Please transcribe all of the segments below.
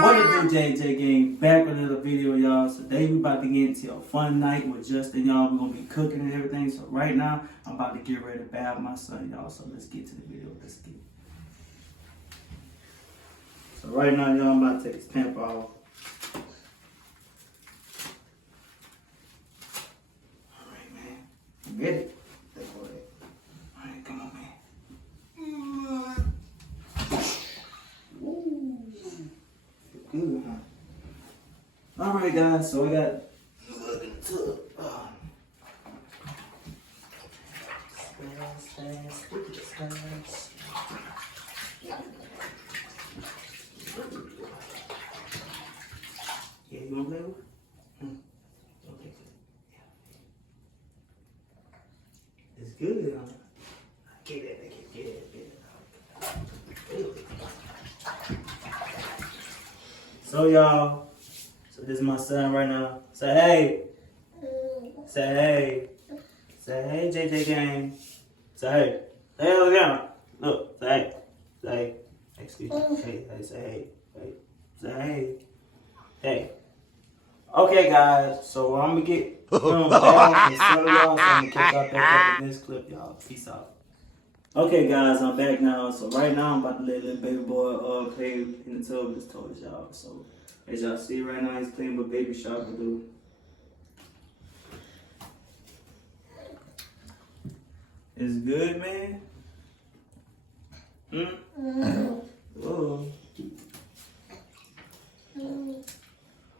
What it do, JJ Gang? Back with another video, y'all. So today we about to get into a fun night with Justin, y'all. We're gonna be cooking and everything. So right now, I'm about to get ready to bath my son, y'all. So let's get to the video. Let's get it. So right now, y'all, I'm about to take his pamper off. Alright, man. You ready? Let's go ahead. Alright, come on, man. Good, huh? Alright, guys, so I got look in the tub. Yeah, you wanna play with? Okay. Yeah. It's good, huh? Get it, get it. So y'all, so this is my son right now. Say hey. Say hey. Say hey, JJ Gang. Say hey. Say hey, look down. Look, say hey. Say hey. Excuse me. Hey, say hey. Hey. Say hey. Hey. Okay, guys, so I'm gonna get down and settle y'all, so I'm gonna catch y'all back up in this clip, y'all. Peace out. Okay, guys, I'm back now. So right now, I'm about to let little baby boy play in the tub with his toys, y'all. So as y'all see right now, he's playing with Baby Shark do. It's good, man. Whoa.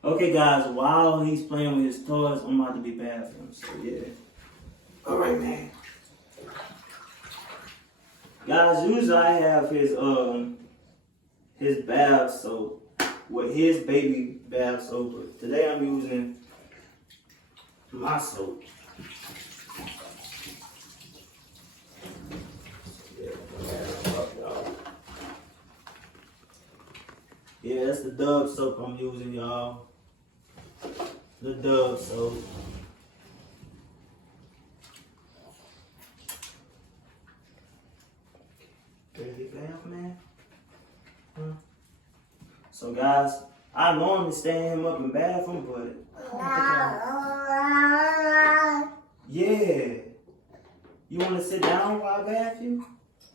Okay, guys, while he's playing with his toys, I'm about to be bathing. So yeah. All right, man. Guys, usually I have his bath soap with his baby bath soap, but today I'm using my soap. Yeah, that's the Dove soap I'm using, y'all. The Dove soap. Ready to get bath, man? Huh? So, guys, I normally stand him up and bath him, but yeah. You want to sit down while I bath you?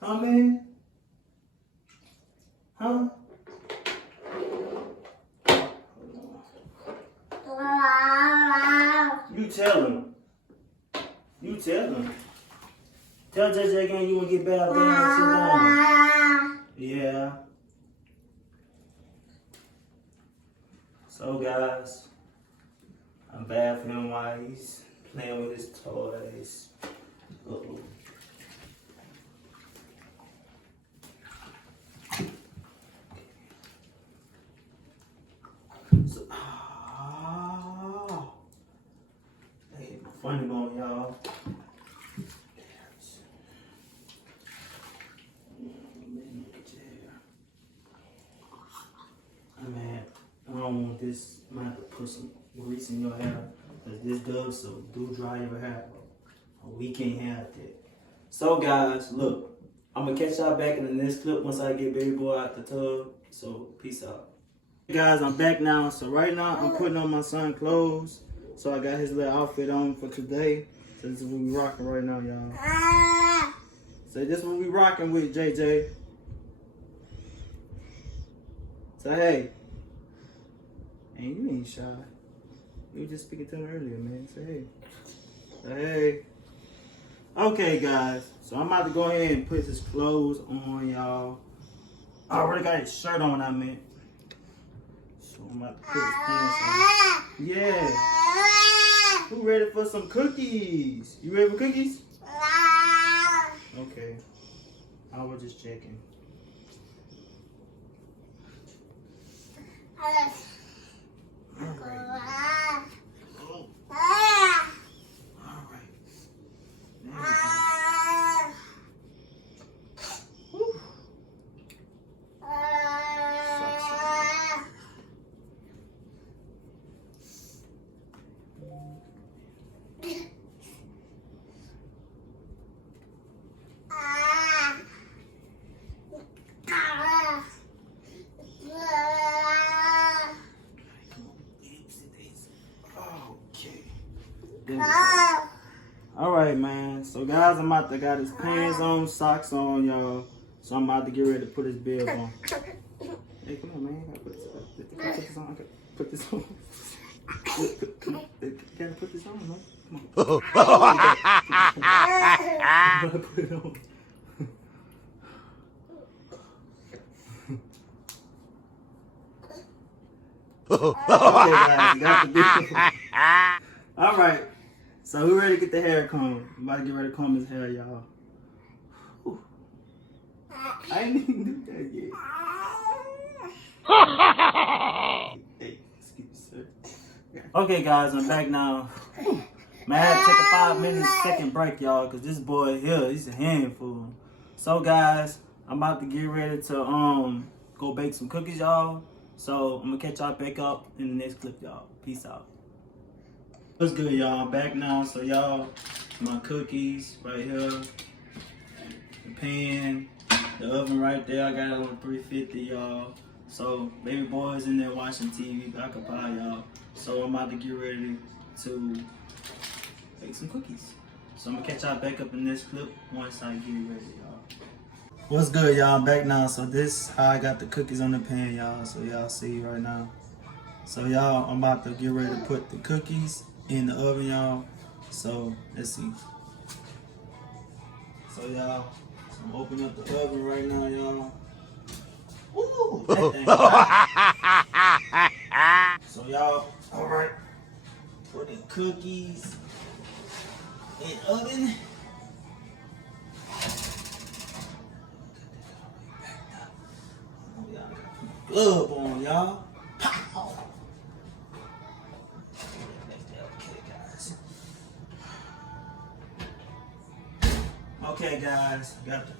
Huh, man? Huh? You tell him. You tell him. Tell JJ Gang you want to get bathed down and sit down. Yeah. So, guys, I'm bathing him while he's playing with his toys. Uh-oh. So, they hit my funny bone, y'all. Man, I don't want this. I'm gonna have to put some grease in your hair, because this does so do dry your hair. We can't have that. So guys, look, I'm gonna catch y'all back in the next clip once I get baby boy out the tub. So peace out. Hey guys, I'm back now. So right now I'm putting on my son's clothes. So I got his little outfit on for today. So this is what we rocking right now, y'all. So this is what we rocking with, JJ. So hey. Hey, you ain't shy. You were just speaking to him earlier, man. Say hey. Say hey. Okay, guys. So I'm about to go ahead and put his clothes on, y'all. I already got his shirt on, I meant. So I'm about to put his pants on. Yeah. Who ready for some cookies? You ready for cookies? Okay. I was just checking. Alright, man. So, guys, I'm about to got his pants on, socks on, y'all. So, I'm about to get ready to put his bills on. Hey, come on, man. I gotta put this on. I gotta put this on. Gotta put this on, man. Come on. Gotta put it on. Okay, guys, got the bills. Alright. So, we ready to get the hair combed. I'm about to get ready to comb his hair, y'all. I ain't even do that yet. Hey, excuse me, sir. Okay, guys, I'm back now. Man, I had to take a 5-minute second break, y'all, because this boy here, he's a handful. So, guys, I'm about to get ready to go bake some cookies, y'all. So, I'm going to catch y'all back up in the next clip, y'all. Peace out. What's good, y'all? I'm back now. So, y'all, my cookies right here. The pan. The oven right there, I got it on 350, y'all. So, baby boy's in there watching TV, occupy, y'all. So, I'm about to get ready to bake some cookies. So, I'm gonna catch y'all back up in this clip once I get ready, y'all. What's good, y'all? I'm back now. So, this how I got the cookies on the pan, y'all. So, y'all see right now. So, y'all, I'm about to get ready to put the cookies in the oven, y'all. So, let's see. So, y'all. I'm opening up the oven right now, y'all. Ooh, that thing hot. So y'all, all right, putting cookies in oven. Glove on, y'all. Pow. Okay, guys, got the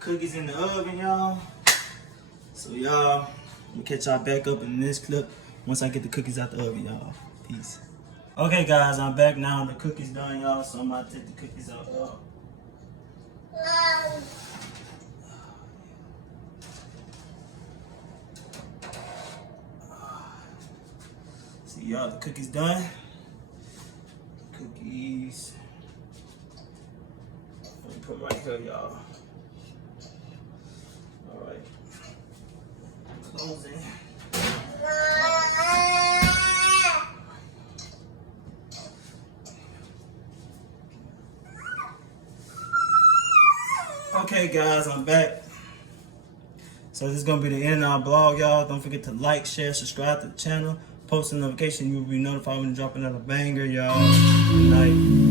cookies in the oven, y'all. So, y'all, I'm gonna catch y'all back up in this clip once I get the cookies out the oven, y'all. Peace. Okay, guys, I'm back now. The cookies done, y'all. So, I'm about to take the cookies out, y'all. See, y'all, the cookies done. Cookies. Let me put them right here, y'all. All right. Closing. Okay, guys, I'm back. So this is gonna be the end of our vlog, y'all. Don't forget to like, share, subscribe to the channel, post a notification. You will be notified when you drop another banger, y'all. Good night.